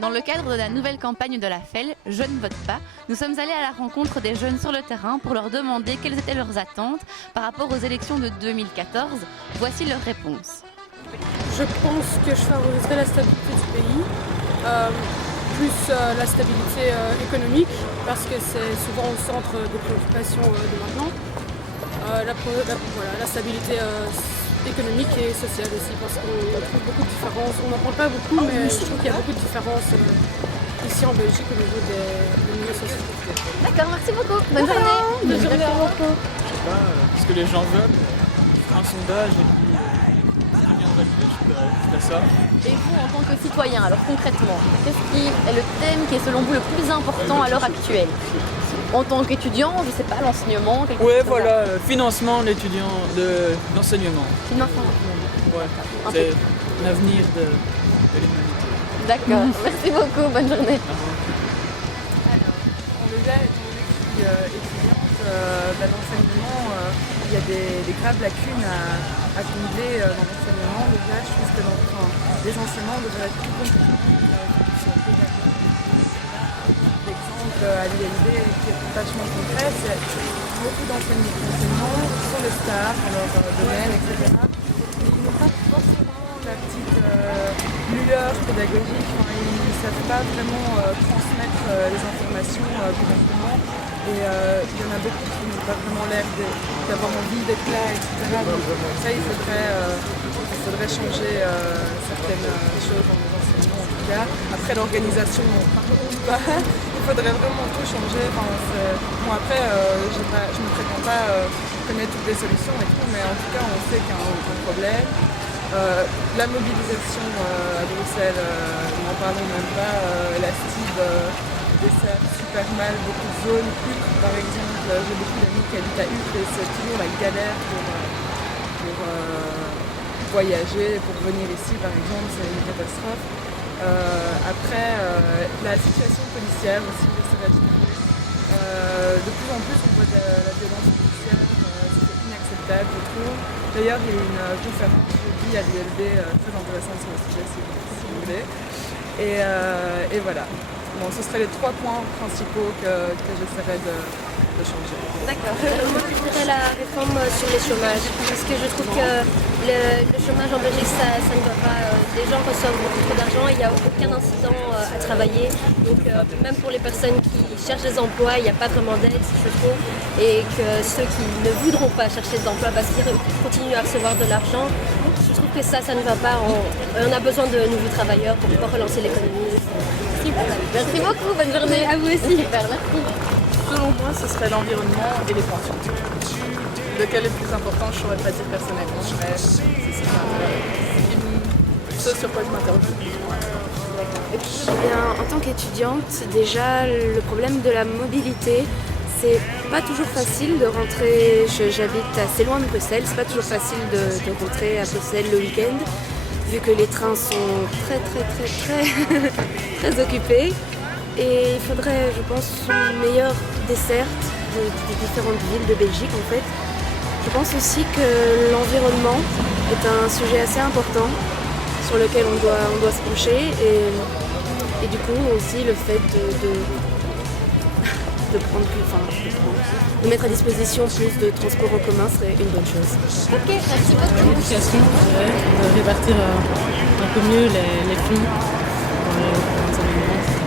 Dans le cadre de la nouvelle campagne de la FEL, Je ne vote pas, nous sommes allés à la rencontre des jeunes sur le terrain pour leur demander quelles étaient leurs attentes par rapport aux élections de 2014. Voici leurs réponses. Je pense que je favoriserai la stabilité du pays, plus la stabilité économique, parce que c'est souvent au centre des préoccupations de maintenant. La stabilité économique et sociale aussi, parce qu'on trouve beaucoup de différences. On n'en parle pas beaucoup, mais je trouve qu'il y a beaucoup de différences ici en Belgique au niveau des milieux sociaux. D'accord, merci beaucoup. Bonne journée. Bonne journée. Je sais pas, ce que les gens veulent, faire un sondage et puis très bien valider, je ferais ça. Et vous, en tant que citoyen, alors concrètement, qu'est-ce qui est le thème qui est selon vous le plus important à l'heure actuelle? En tant qu'étudiant, je sais pas, l'enseignement, quelque Ouais, chose comme voilà, financement d'enseignement. ça. Financement. Ouais, c'est l'avenir de l'humanité. D'accord, merci beaucoup, bonne journée. Déjà, étant donné que je suis étudiante, l'enseignement, il y a des graves lacunes à combler dans l'enseignement. Déjà, je trouve que les enseignements devraient être plus compétents. L'exemple à l'ILD qui est vachement concret, c'est beaucoup d'enseignements sont des stars dans leur domaine, etc. Mais ils n'ont pas forcément la petite lueur pédagogique, ils ne savent pas vraiment transmettre les informations correctement. Et il y en a beaucoup qui n'ont pas vraiment l'air d'avoir envie d'être là, etc. Donc ça, il faudrait changer certaines choses dans les enseignements en tout cas. Après l'organisation, par contre, il faudrait vraiment tout changer. Bon, après, je ne me prétends pas connaître toutes les solutions et tout, mais en tout cas, on sait qu'il y a un problème. La mobilisation à Bruxelles, n'en parlons même pas, la STIB dessert super mal beaucoup de zones. Par exemple, j'ai beaucoup d'amis qui habitent à Uccle et c'est toujours la galère pour voyager, pour venir ici par exemple, c'est une catastrophe. Après, la situation policière aussi, j'essaierai de trouver. De plus en plus, on voit de la violence policière, c'est inacceptable, je trouve. D'ailleurs, il y a eu une conférence jeudi à l'ILB très intéressante sur le sujet, si vous voulez. Et voilà. Bon, ce seraient les 3 points principaux que j'essaierais de changer. D'accord. Moi, je voudrais la réforme sur les chômages, parce que je trouve que le chômage en Belgique, ça ne va pas. Les gens reçoivent beaucoup trop d'argent, il n'y a aucun incitant à travailler. Donc, même pour les personnes qui cherchent des emplois, il n'y a pas vraiment d'aide, je trouve. Et que ceux qui ne voudront pas chercher d'emploi parce qu'ils continuent à recevoir de l'argent, je trouve que ça ne va pas. On a besoin de nouveaux travailleurs pour pouvoir relancer l'économie. Merci beaucoup, bonne journée. À vous aussi. Super, merci. Selon moi, ce serait l'environnement et les pensions. Lequel est le plus important, je ne saurais pas dire personnellement. Ce sur quoi je m'interroge. En tant qu'étudiante, déjà le problème de la mobilité, c'est pas toujours facile de rentrer. J'habite assez loin de Bruxelles, c'est pas toujours facile de rentrer à Bruxelles le week-end, vu que les trains sont très occupés. Et il faudrait, je pense, une meilleure desserte des différentes villes de Belgique en fait. Je pense aussi que l'environnement est un sujet assez important sur lequel on doit se pencher et du coup aussi le fait de mettre à disposition plus de transports en commun serait une bonne chose. Ok, merci beaucoup. L'éducation, je dirais, de répartir un peu mieux les fonds dans les enseignements, etc.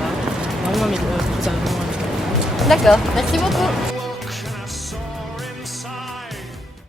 Vraiment améliorer tout ça. D'accord, merci beaucoup.